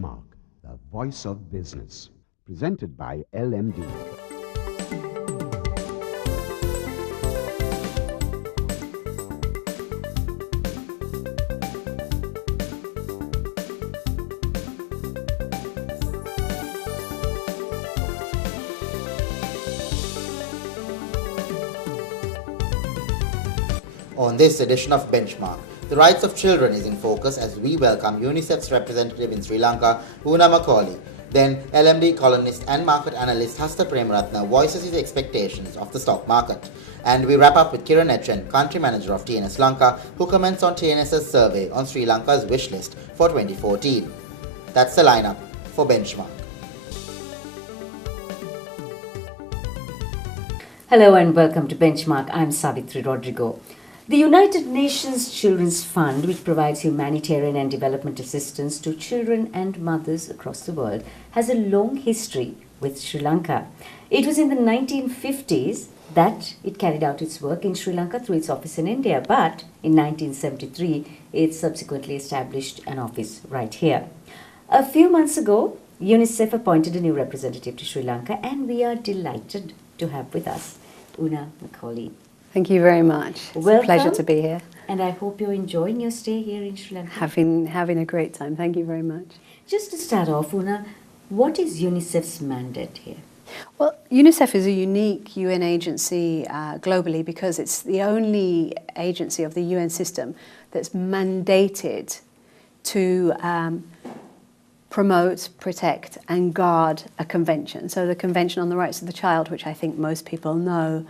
Benchmark, the voice of business. Presented by LMD. On this edition of Benchmark, the rights of children is in focus as we welcome UNICEF's representative in Sri Lanka, McCauley. Then LMD columnist and market analyst Hasitha Premaratne voices his expectations of the stock market. And we wrap up with Kiran H, country manager of TNS Lanka, who comments on TNS's survey on Sri Lanka's wish list for 2014. That's the lineup for Benchmark. Hello and welcome to Benchmark. I'm Savitri Rodrigo. The United Nations Children's Fund, which provides humanitarian and development assistance to children and mothers across the world, has a long history with Sri Lanka. It was in the 1950s that it carried out its work in Sri Lanka through its office in India, but in 1973 it subsequently established an office right here. A few months ago, UNICEF appointed a new representative to Sri Lanka, and we are delighted to have with us McCauley. Thank you very much. It's a pleasure to be here. And I hope you're enjoying your stay here in Sri Lanka. Having a great time. Thank you very much. Just to start off, Una, what is UNICEF's mandate here? Well, UNICEF is a unique UN agency globally because it's the only agency of the UN system that's mandated to promote, protect and guard a convention. So the Convention on the Rights of the Child, which I think most people know,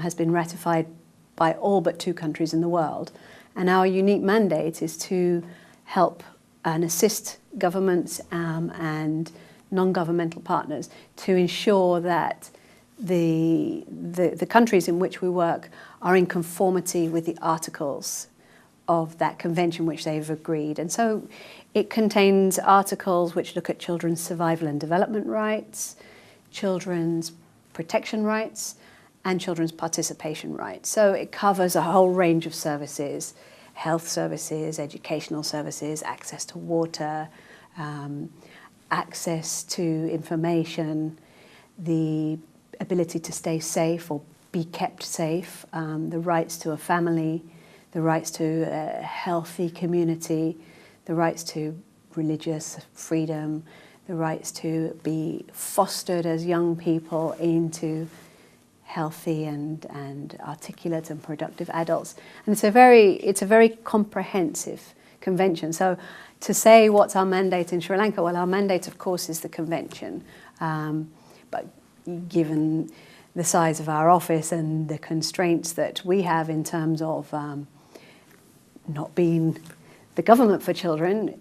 has been ratified by all but 2 countries in the world. And our unique mandate is to help and assist governments and non-governmental partners to ensure that the countries in which we work are in conformity with the articles of that convention which they've agreed. And so it contains articles which look at children's survival and development rights, children's protection rights, and children's participation rights. So it covers a whole range of services, health services, educational services, access to water, access to information, the ability to stay safe or be kept safe, the rights to a family, the rights to a healthy community, the rights to religious freedom, the rights to be fostered as young people into healthy and articulate and productive adults. And it's a very comprehensive convention. So to say what's our mandate in Sri Lanka, well, our mandate, of course, is the convention. But given the size of our office and the constraints that we have in terms of not being the government for children,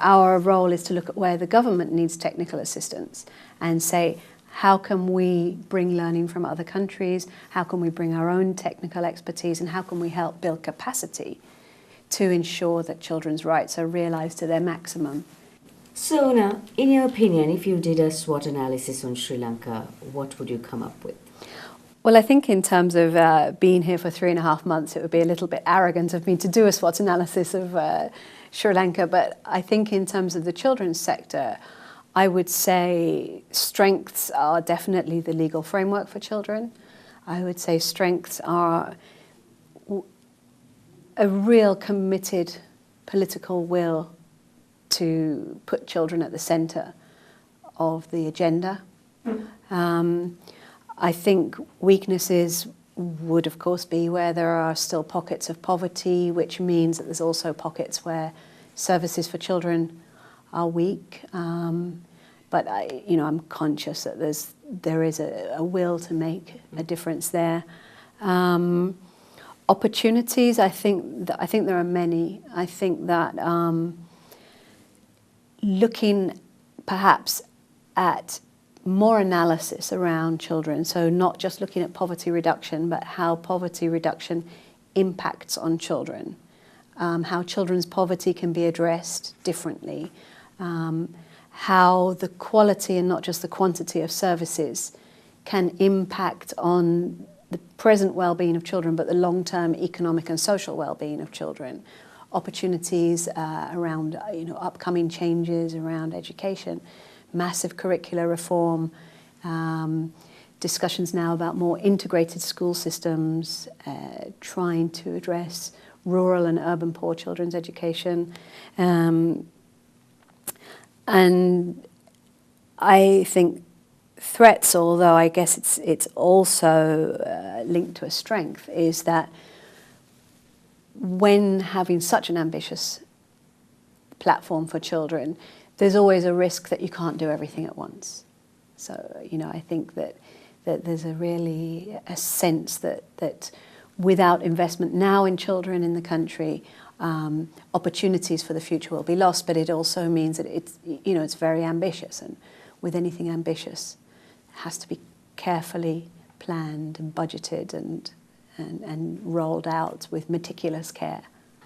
our role is to look at where the government needs technical assistance and say, how can we bring learning from other countries? How can we bring our own technical expertise? And how can we help build capacity to ensure that children's rights are realised to their maximum? So, Una, in your opinion, if you did a SWOT analysis on Sri Lanka, what would you come up with? Well, I think in terms of being here for 3.5 months, it would be a little bit arrogant of me to do a SWOT analysis of Sri Lanka. But I think in terms of the children's sector, I would say strengths are definitely the legal framework for children. I would say strengths are a real committed political will to put children at the centre of the agenda. I think weaknesses would, of course, be where there are still pockets of poverty, which means that there's also pockets where services for children are weak, but I'm conscious that there is a will to make a difference there. Opportunities, I think there are many. I think that looking perhaps at more analysis around children, so not just looking at poverty reduction, but how poverty reduction impacts on children, how children's poverty can be addressed differently, how the quality and not just the quantity of services can impact on the present well-being of children, but the long-term economic and social well-being of children. opportunities around upcoming changes around education, massive curricular reform, discussions now about more integrated school systems, trying to address rural and urban poor children's education. And I think threats, although I guess it's also linked to a strength, is that when having such an ambitious platform for children, there's always a risk that you can't do everything at once. So, I think that there's a sense that without investment now in children in the country, opportunities for the future will be lost, but it also means that it's very ambitious, and with anything ambitious, it has to be carefully planned and budgeted and rolled out with meticulous care.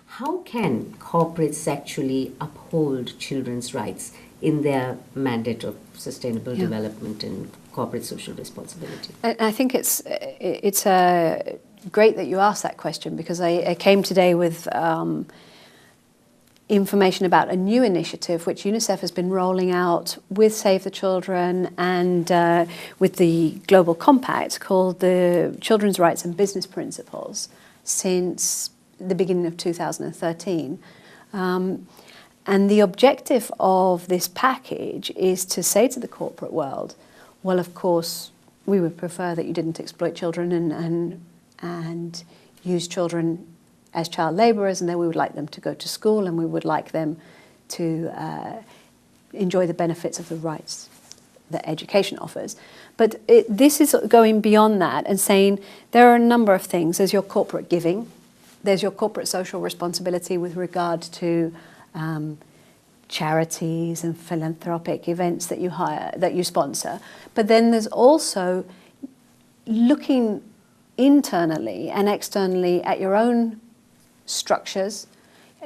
How can corporates actually uphold children's rights in their mandate of sustainable development and corporate social responsibility? I think it's great that you asked that question, because I came today with information about a new initiative which UNICEF has been rolling out with Save the Children and with the Global Compact, called the Children's Rights and Business Principles, since the beginning of 2013. And the objective of this package is to say to the corporate world, well, of course, we would prefer that you didn't exploit children and use children as child labourers, and then we would like them to go to school, and we would like them to enjoy the benefits of the rights that education offers. But this is going beyond that and saying there are a number of things. There's your corporate giving, there's your corporate social responsibility with regard to charities and philanthropic events that you sponsor. But then there's also looking internally and externally at your own structures,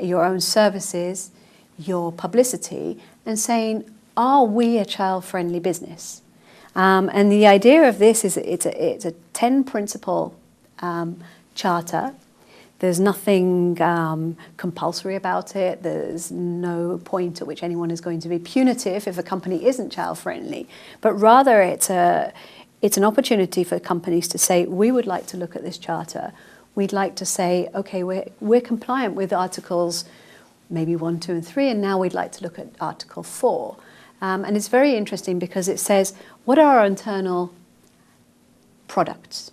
your own services, your publicity, and saying, are we a child-friendly business? And the idea of this is it's a 10-principle charter. There's nothing compulsory about it. There's no point at which anyone is going to be punitive if a company isn't child-friendly. But rather, it's an opportunity for companies to say, we would like to look at this charter. We'd like to say, okay, we're compliant with Articles maybe 1, 2, and 3, and now we'd like to look at Article 4. And it's very interesting because it says, what are our internal products?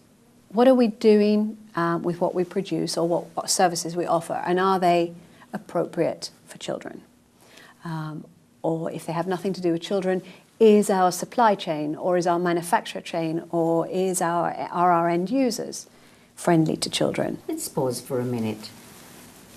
What are we doing with what we produce, or what services we offer, and are they appropriate for children? Or if they have nothing to do with children, is our supply chain, or is our manufacture chain, or are our end users friendly to children? Let's pause for a minute.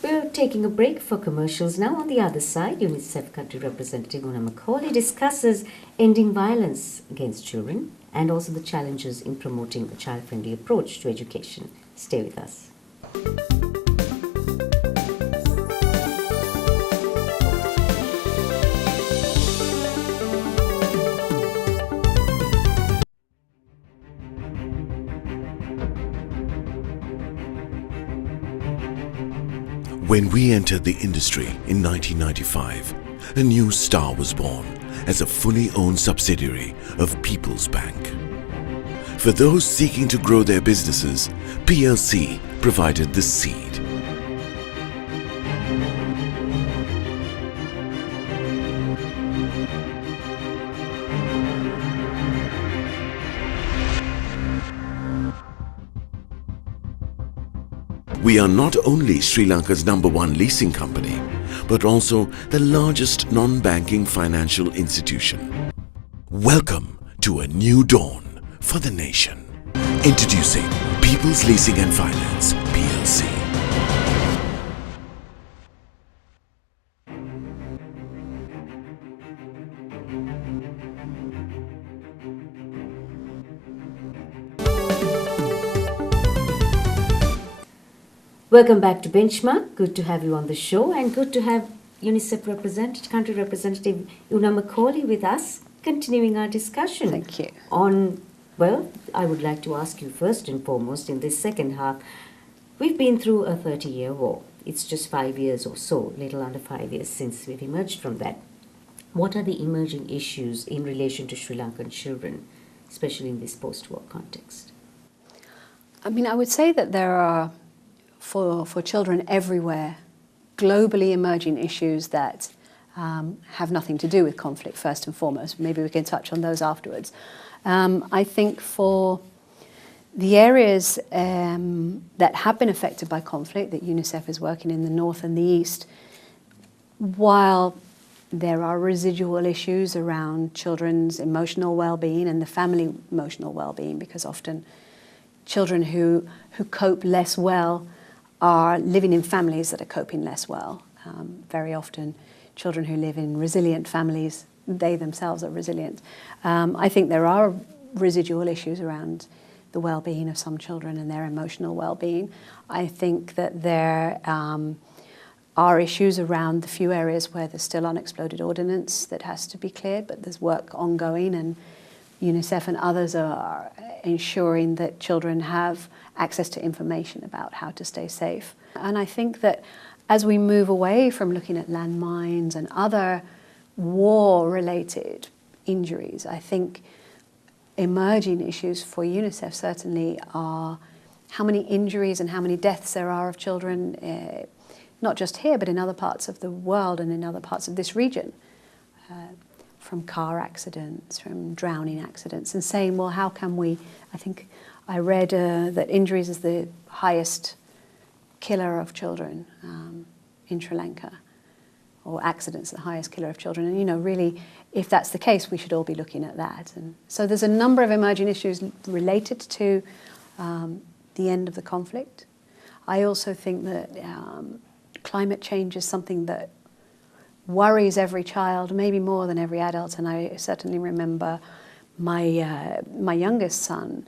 We're taking a break for commercials now. On the other side, UNICEF Country Representative Una McCauley discusses ending violence against children and also the challenges in promoting a child-friendly approach to education. Stay with us. When we entered the industry in 1995, a new star was born as a fully owned subsidiary of People's Bank. For those seeking to grow their businesses, PLC provided the seed. We are not only Sri Lanka's #1 leasing company, but also the largest non-banking financial institution. Welcome to a new dawn for the nation. Introducing People's Leasing and Finance, PLC. Welcome back to Benchmark. Good to have you on the show, and good to have UNICEF Country Representative Una McCauley with us, continuing our discussion. Thank you. I would like to ask you first and foremost in this second half, we've been through a 30-year war. It's just 5 years or so, little under 5 years since we've emerged from that. What are the emerging issues in relation to Sri Lankan children, especially in this post-war context? I mean, I would say that there are, for children everywhere, globally emerging issues that have nothing to do with conflict, first and foremost. Maybe we can touch on those afterwards. I think for the areas that have been affected by conflict, that UNICEF is working in the north and the east, while there are residual issues around children's emotional well-being and the family emotional well-being, because often children who cope less well are living in families that are coping less well. Very often children who live in resilient families, they themselves are resilient. I think there are residual issues around the well-being of some children and their emotional well-being. I think that there are issues around the few areas where there's still unexploded ordnance that has to be cleared, but there's work ongoing, and UNICEF and others are ensuring that children have access to information about how to stay safe. And I think that as we move away from looking at landmines and other war-related injuries, I think emerging issues for UNICEF certainly are how many injuries and how many deaths there are of children, not just here, but in other parts of the world and in other parts of this region, from car accidents, from drowning accidents, and saying, well, how can we, I think I read that injuries is the highest killer of children in Sri Lanka, or accidents the highest killer of children. And, you know, really, if that's the case, we should all be looking at that. And so there's a number of emerging issues related to the end of the conflict. I also think that climate change is something that worries every child, maybe more than every adult. And I certainly remember my youngest son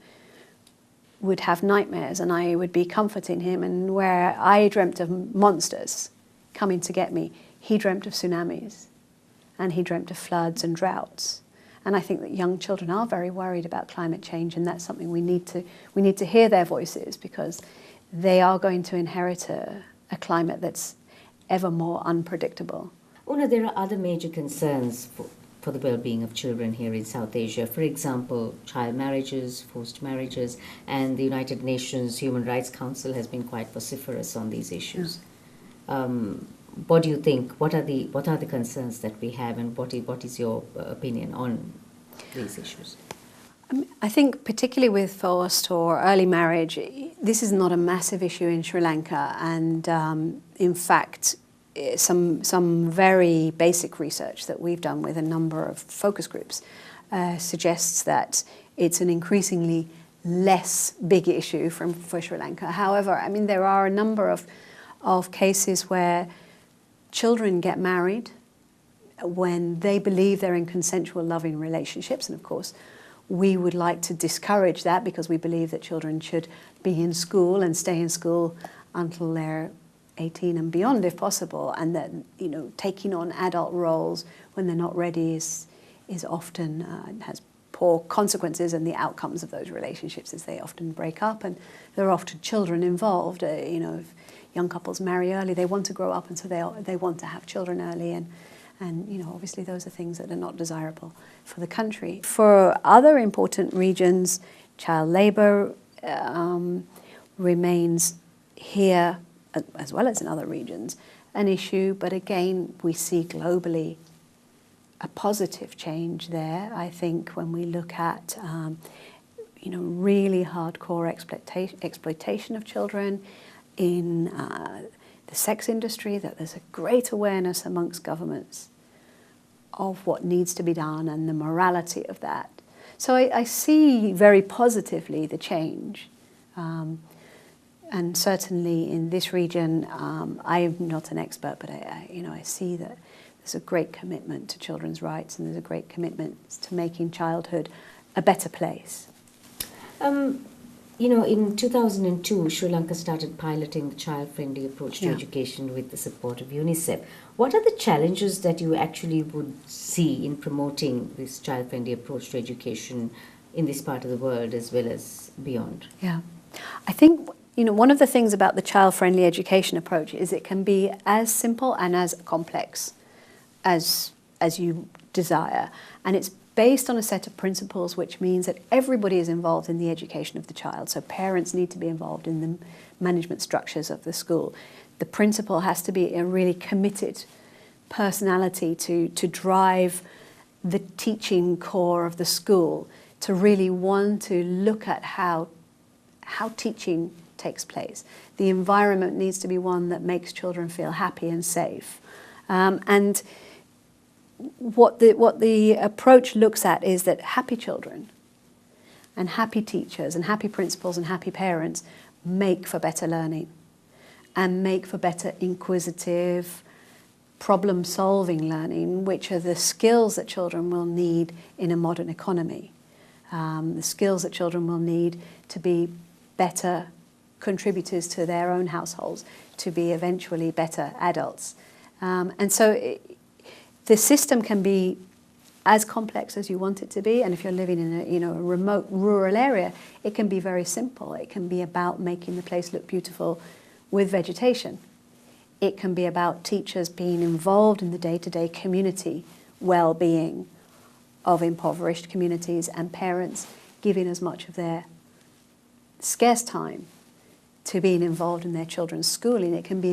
would have nightmares, and I would be comforting him, and where I dreamt of monsters coming to get me, he dreamt of tsunamis, and he dreamt of floods and droughts. And I think that young children are very worried about climate change, and that's something we need to hear their voices, because they are going to inherit a climate that's ever more unpredictable. Una, there are other major concerns for the well-being of children here in South Asia. For example, child marriages, forced marriages, and the United Nations Human Rights Council has been quite vociferous on these issues. What do you think? What are the concerns that we have, and what is your opinion on these issues? I think particularly with forced or early marriage, this is not a massive issue in Sri Lanka, and in fact, some very basic research that we've done with a number of focus groups suggests that it's an increasingly less big issue for Sri Lanka. However, I mean, there are a number of cases where children get married when they believe they're in consensual, loving relationships, and of course, we would like to discourage that, because we believe that children should be in school and stay in school until they're 18 and beyond, if possible, and that, you know, taking on adult roles when they're not ready is often has poor consequences, and the outcomes of those relationships is they often break up, and there are often children involved. You know, if young couples marry early, they want to grow up, and so they want to have children early, and you know, obviously those are things that are not desirable for the country. For other important regions, child labour remains here, as well as in other regions, an issue, but again, we see globally a positive change there. I think when we look at you know, really hardcore exploitation of children in the sex industry, that there's a great awareness amongst governments of what needs to be done and the morality of that. So I see very positively the change. And certainly in this region, I am not an expert, but I see that there's a great commitment to children's rights, and there's a great commitment to making childhood a better place. You know, in 2002, Sri Lanka started piloting the child-friendly approach to education with the support of UNICEF. What are the challenges that you actually would see in promoting this child-friendly approach to education in this part of the world as well as beyond? Yeah, I think one of the things about the child-friendly education approach is it can be as simple and as complex as you desire. And it's based on a set of principles, which means that everybody is involved in the education of the child. So parents need to be involved in the management structures of the school. The principal has to be a really committed personality to drive the teaching core of the school, to really want to look at how teaching takes place. The environment needs to be one that makes children feel happy and safe. And what the approach looks at is that happy children and happy teachers and happy principals and happy parents make for better learning and make for better inquisitive, problem-solving learning, which are the skills that children will need in a modern economy. The skills that children will need to be better contributors to their own households, to be eventually better adults. And so the system can be as complex as you want it to be, and if you're living in a remote rural area, it can be very simple. It can be about making the place look beautiful with vegetation. It can be about teachers being involved in the day-to-day community well-being of impoverished communities, and parents giving as much of their scarce time to being involved in their children's schooling. It can be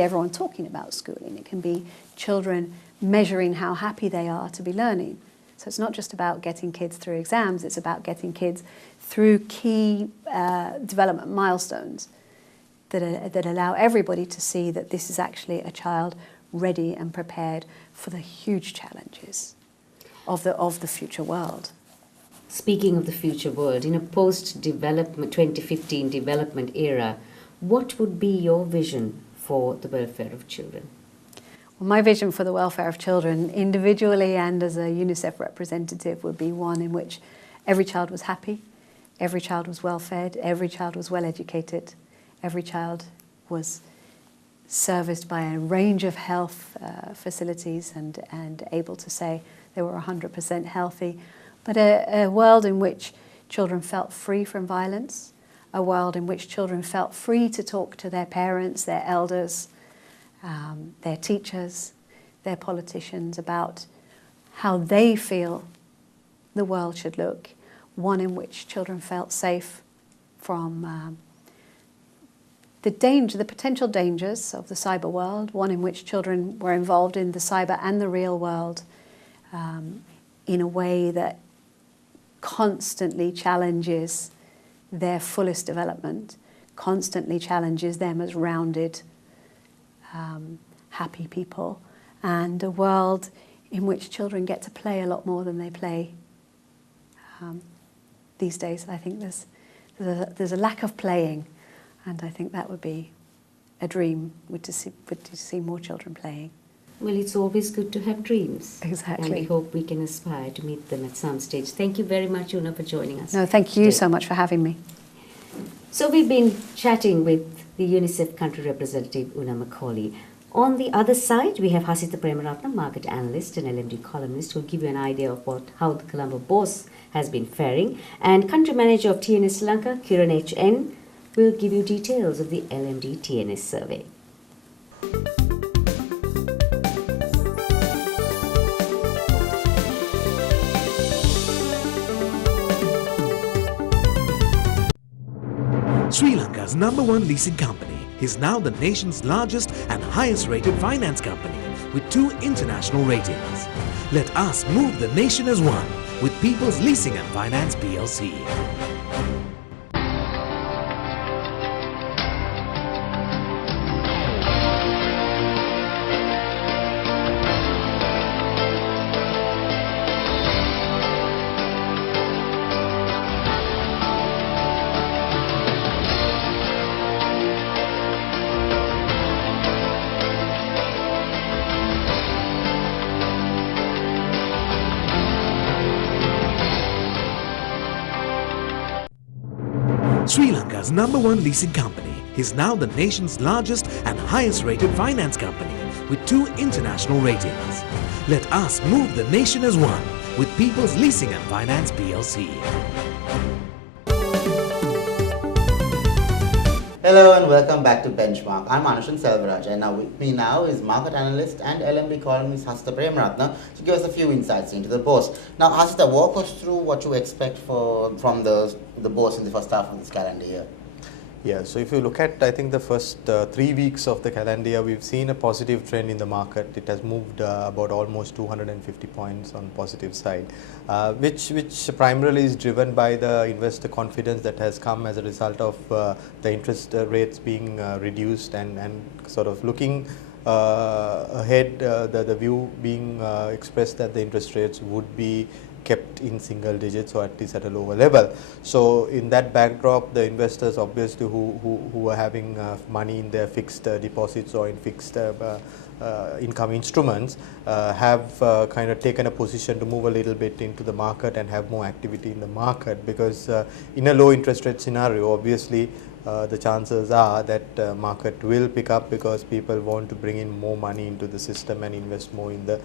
everyone talking about schooling. It can be children measuring how happy they are to be learning. So it's not just about getting kids through exams, it's about getting kids through key development milestones that allow everybody to see that this is actually a child ready and prepared for the huge challenges of the future world. Speaking of the future world, in a post-development 2015 development era, what would be your vision for the welfare of children? Well, my vision for the welfare of children, individually and as a UNICEF representative, would be one in which every child was happy, every child was well fed, every child was well educated, every child was serviced by a range of health facilities and able to say they were 100% healthy, but a world in which children felt free from violence, a world in which children felt free to talk to their parents, their elders, their teachers, their politicians about how they feel the world should look, one in which children felt safe from the potential dangers of the cyber world, one in which children were involved in the cyber and the real world in a way that constantly challenges their fullest development, constantly challenges them as rounded, happy people, and a world in which children get to play a lot more than they play these days. I think there's a lack of playing, and I think that would be a dream, would to see more children playing. Well, it's always good to have dreams. Exactly. And we hope we can aspire to meet them at some stage. Thank you very much, Una, for joining us. No, thank you today. so much for having me. So we've been chatting with the UNICEF country representative, Una McCauley. On the other side, we have Hasitha Premaratne, market analyst and LMD columnist, who will give you an idea of how the Colombo BOURSE has been faring. And country manager of TNS Sri Lanka, Kiran H will give you details of the LMD TNS survey. Sri Lanka's #1 leasing company is now the nation's largest and highest rated finance company with 2 international ratings. Let us move the nation as one with People's Leasing and Finance PLC. Sri Lanka's #1 leasing company is now the nation's largest and highest rated finance company with 2 international ratings. Let us move the nation as one with People's Leasing and Finance PLC. Hello and welcome back to Benchmark. I'm Anushan Selvaraj, and now with me now is market analyst and LMD columnist Hasitha Premaratne to give us a few insights into the BOURSE. Now, Hasitha, walk us through what you expect from the BOURSE in the first half of this calendar year. Yeah, so if you look at, I think the first 3 weeks of the calendar year, we've seen a positive trend in the market. It has moved about almost 250 points on positive side, which primarily is driven by the investor confidence that has come as a result of the interest rates being reduced and sort of looking ahead, the view being expressed that the interest rates would be kept in single digits or at least at a lower level. So in that backdrop, the investors obviously who are having money in their fixed deposits or in fixed income instruments have kind of taken a position to move a little bit into the market and have more activity in the market, because in a low interest rate scenario, obviously the chances are that market will pick up because people want to bring in more money into the system and invest more in the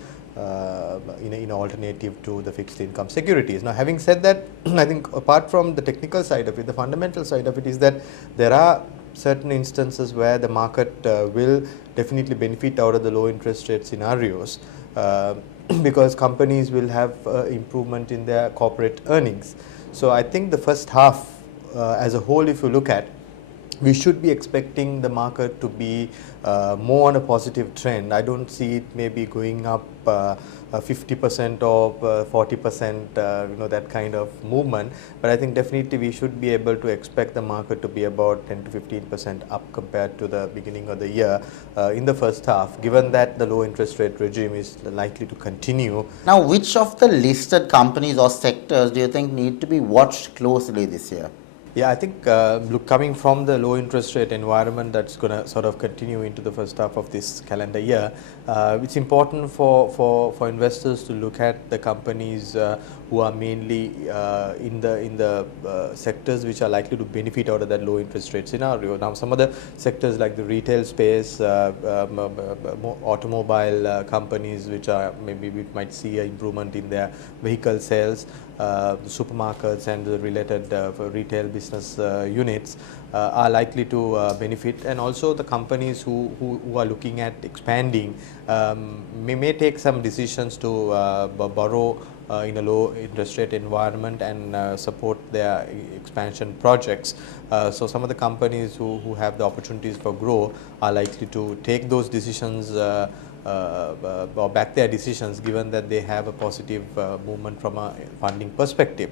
in alternative to the fixed income securities. Now, having said that, I think apart from the technical side of it, the fundamental side of it is that there are certain instances where the market will definitely benefit out of the low interest rate scenarios because companies will have improvement in their corporate earnings. So I think the first half as a whole, if you look at, we should be expecting the market to be more on a positive trend. I don't see it maybe going up 50% or 40%, that kind of movement. But I think definitely we should be able to expect the market to be about 10 to 15% up compared to the beginning of the year in the first half, given that the low interest rate regime is likely to continue. Now, which of the listed companies or sectors do you think need to be watched closely this year? Yeah, I think coming from the low interest rate environment that's going to sort of continue into the first half of this calendar year, it's important for investors to look at the companies who are mainly in the sectors which are likely to benefit out of that low interest rate scenario. Now, some of the sectors like the retail space, automobile companies which are maybe we might see an improvement in their vehicle sales, the supermarkets and the related retail business units are likely to benefit, and also the companies who are looking at expanding may take some decisions to borrow in a low interest rate environment and support their expansion projects. So some of the companies who have the opportunities for growth are likely to take those decisions or back their decisions, given that they have a positive movement from a funding perspective.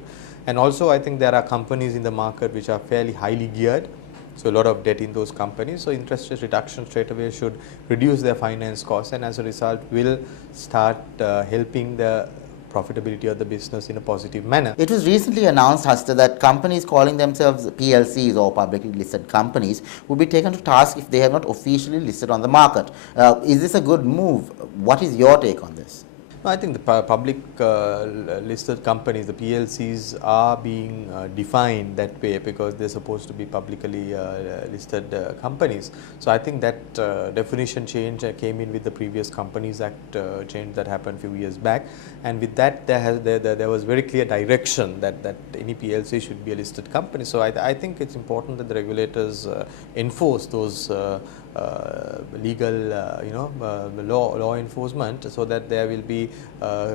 And also I think there are companies in the market which are fairly highly geared, so a lot of debt in those companies, so interest rate reduction straight away should reduce their finance costs, and as a result will start helping the profitability of the business in a positive manner. It was recently announced, Hasitha, that companies calling themselves PLCs or publicly listed companies would be taken to task if they have not officially listed on the market. Is this a good move? What is your take on this? I think the public listed companies, the PLCs, are being defined that way because they're supposed to be publicly listed companies. So I think that definition change came in with the previous Companies Act change that happened a few years back, and with that there was very clear direction that any PLC should be a listed company. So I think it's important that the regulators enforce those legal law enforcement, so that there will be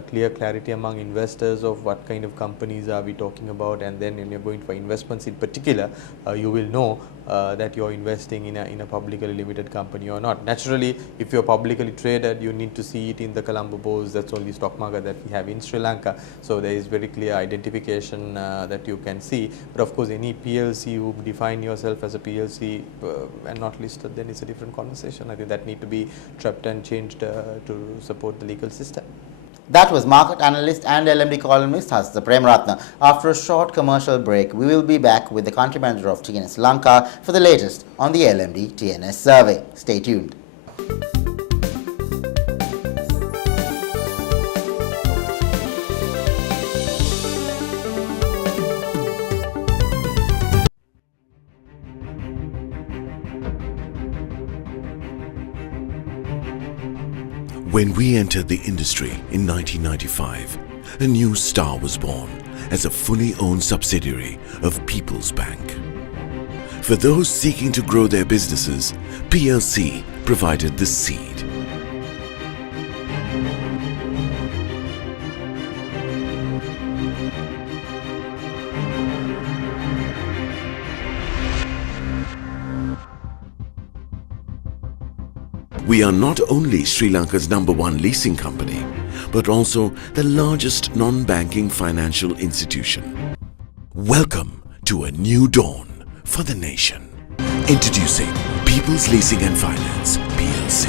clear clarity among investors of what kind of companies are we talking about, and then when you're going for investments in particular, you will know that you're investing in a publicly limited company or not. Naturally, if you're publicly traded, you need to see it in the Colombo BOURSE. That's only stock market that we have in Sri Lanka, so there is very clear identification that you can see. But of course, any PLC who define yourself as a PLC and not listed, then it's a different conversation. I think that need to be trapped and changed to support the legal system. That was market analyst and LMD columnist Hasitha Premaratne. After a short commercial break, we will be back with the country manager of TNS Lanka for the latest on the LMD TNS survey. Stay tuned. When we entered the industry in 1995, a new star was born as a fully owned subsidiary of People's Bank. For those seeking to grow their businesses, PLC provided the seed. We are not only Sri Lanka's #1 leasing company, but also the largest non-banking financial institution. Welcome to a new dawn for the nation. Introducing People's Leasing and Finance, PLC.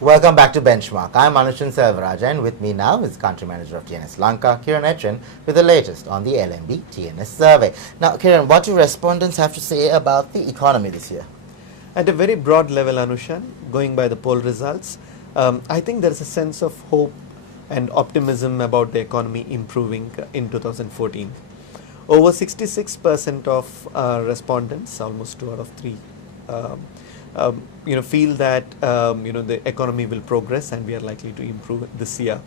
Welcome back to Benchmark. I'm Anushan Selvaraj, and with me now is Country Manager of TNS Lanka, Kiran H, with the latest on the LMB TNS survey. Now, Kiran, what do respondents have to say about the economy this year? At a very broad level, Anushan, going by the poll results, I think there is a sense of hope and optimism about the economy improving in 2014. Over 66% of respondents, almost 2 out of 3, feel that the economy will progress and we are likely to improve this year.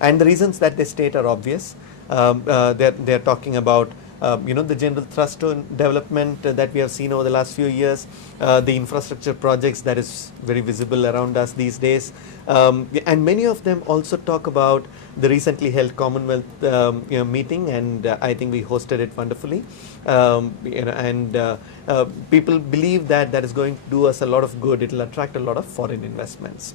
And the reasons that they state are obvious. They're talking about the general thrust on development that we have seen over the last few years, the infrastructure projects that is very visible around us these days, and many of them also talk about the recently held Commonwealth meeting, and I think we hosted it wonderfully, people believe that that is going to do us a lot of good. It will attract a lot of foreign investments,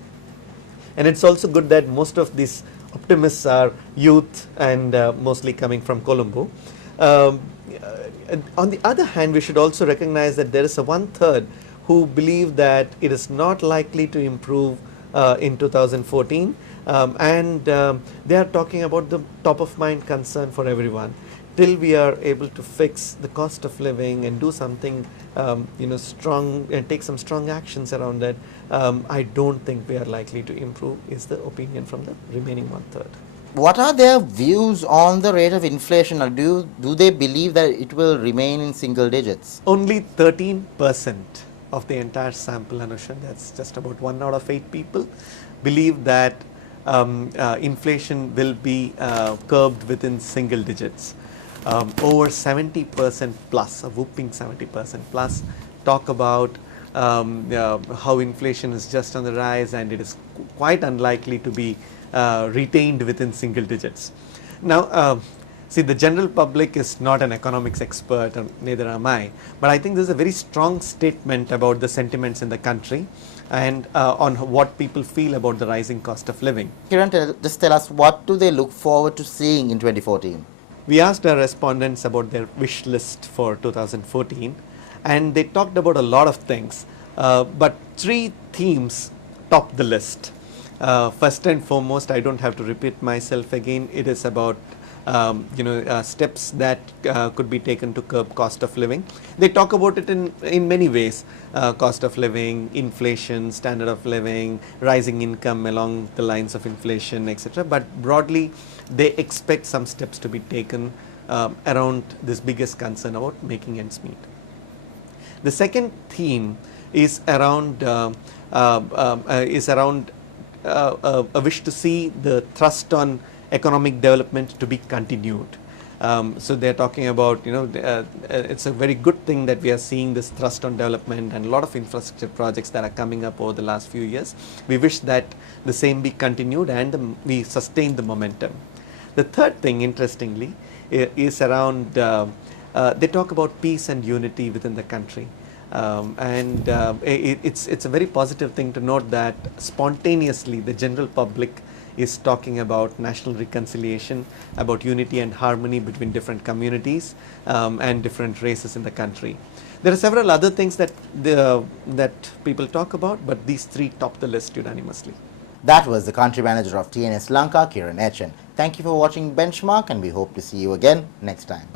and it's also good that most of these optimists are youth and mostly coming from Colombo. On the other hand, we should also recognize that there is a 1/3 who believe that it is not likely to improve in 2014, and they are talking about the top of mind concern for everyone. Till we are able to fix the cost of living and do something strong and take some strong actions around that, I don't think we are likely to improve, is the opinion from the remaining 1/3. What are their views on the rate of inflation, or do they believe that it will remain in single digits? Only 13% of the entire sample, Anushan, that's just about 1 out of 8 people, believe that inflation will be curbed within single digits. Over 70% plus, a whooping 70% plus, talk about how inflation is just on the rise and it is quite unlikely to be retained within single digits. Now, see, the general public is not an economics expert, and neither am I, but I think this is a very strong statement about the sentiments in the country and on what people feel about the rising cost of living. Kiran, just tell us, what do they look forward to seeing in 2014? We asked our respondents about their wish list for 2014, and they talked about a lot of things, but 3 themes topped the list. First and foremost, I don't have to repeat myself again, it is about steps that could be taken to curb cost of living. They talk about it in many ways, cost of living, inflation, standard of living, rising income along the lines of inflation, etc. But broadly, they expect some steps to be taken around this biggest concern about making ends meet. The second theme is around a wish to see the thrust on economic development to be continued. So they're talking about, it's a very good thing that we are seeing this thrust on development and a lot of infrastructure projects that are coming up over the last few years. We wish that the same be continued and we sustain the momentum. The third thing, interestingly, is around, they talk about peace and unity within the country. It's a very positive thing to note that spontaneously the general public is talking about national reconciliation, about unity and harmony between different communities and different races in the country. There are several other things that people talk about, but these 3 top the list unanimously. That was the Country Manager of TNS Lanka, Kiran H. Thank you for watching Benchmark, and we hope to see you again next time.